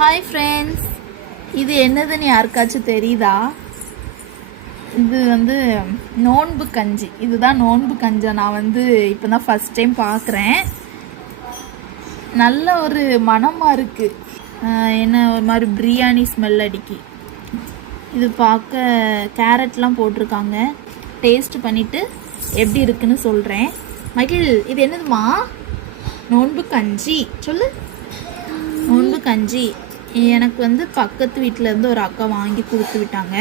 Hi friends, இது என்னதுன்னு யாருக்காச்சும் தெரியுதா? இது வந்து நோன்பு கஞ்சி. இதுதான் நோன்பு கஞ்சை. நான் இப்போ தான் ஃபஸ்ட் டைம் பார்க்குறேன். நல்ல ஒரு மணமாக இருக்குது. என்ன ஒரு மாதிரி பிரியாணி ஸ்மெல் அடிக்கி. இது பார்க்க கேரட்லாம் போட்டிருக்காங்க. டேஸ்ட் பண்ணிவிட்டு எப்படி இருக்குன்னு சொல்கிறேன். மைக்கேல், இது என்னதுமா? நோன்பு கஞ்சி. சொல்லு. நோன்பு கஞ்சி. எனக்கு பக்கத்து வீட்டிலேருந்து ஒரு அக்கா வாங்கி கொடுத்து விட்டாங்க.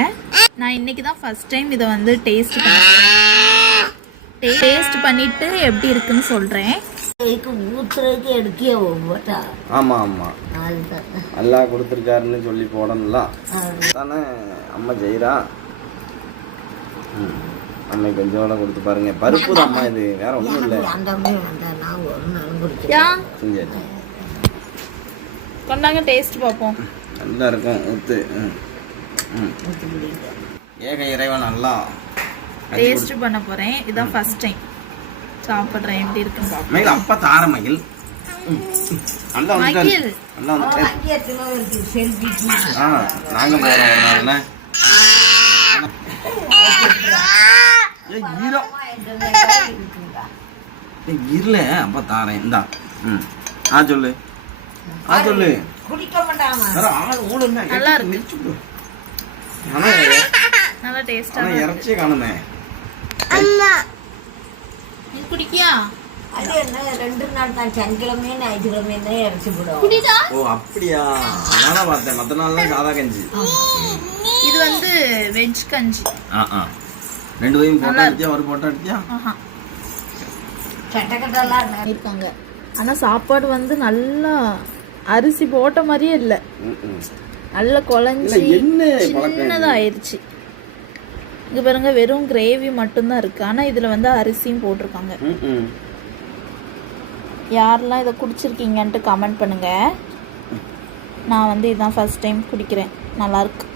நான் இன்றைக்கி தான் ஃபஸ்ட் டைம் இதை டேஸ்ட் பண்ணிவிட்டு எப்படி இருக்குன்னு சொல்கிறேன். ஆமாம் ஆமாம், நல்லா கொடுத்துருக்காருன்னு சொல்லி போடணும்ல தானே அம்மா செய்கிறா. அம்மை கொஞ்சோட கொடுத்து பாருங்க. பருப்பு தான் அம்மா, இது வேற ஒன்றும் இல்லை. செஞ்சு கொண்டாங்க, டேஸ்ட் பார்ப்போம். நல்லா இருக்கும். ஊத்து. ஏக இறைவன் நல்லா டேஸ்ட் பண்ண போகிறேன். இதுதான் ஃபர்ஸ்ட் டைம் சாப்பிட்றேன். எப்படி இருக்குன்னு பார்ப்போம். அப்பா தார மகிழ். நல்லா மகிழ் நல்லா நாங்கள் போகிறோம். இருல அப்பா தாரேன். இந்தா. சொல்லு. சொல்லு. நல்லா இருக்கு. நல்லா டேஸ்டா இருக்கு. இறைச்சியே காணுமே. நீ குடிக்கியா? அது என்ன 2 நாள் தான், சனிக்கிழமை ஞாயிற்றுக்கிழமை தான் இறைச்சி போடுவோம். குடிடா. ஓ அப்படியா? அதான் பார்த்தேன். மற்ற நாள்லாம் சாதா கஞ்சி. இது வெஜ் கஞ்சி. ரெண்டு வகையும் போட்டா அடிச்சா, ஒரு போட்டா அடிச்சா. சட்டக்கட்டெல்லாம் இருக்காங்க. ஆனால் சாப்பாடு நல்லா அரிசி போட்ட மாதிரியே இல்லை. நல்லா குழஞ்சி சின்னதாக ஆயிடுச்சு. இங்கே பாருங்க, வெறும் கிரேவி மட்டும்தான் இருக்கு. ஆனால் இதில் அரிசியும் போட்டிருக்காங்க. யாரெல்லாம் இதை குடிச்சிருக்கீங்கன்ட்டு கமெண்ட் பண்ணுங்க. நான் இதுதான் ஃபர்ஸ்ட் டைம் குடிக்கிறேன். நல்லா இருக்கு.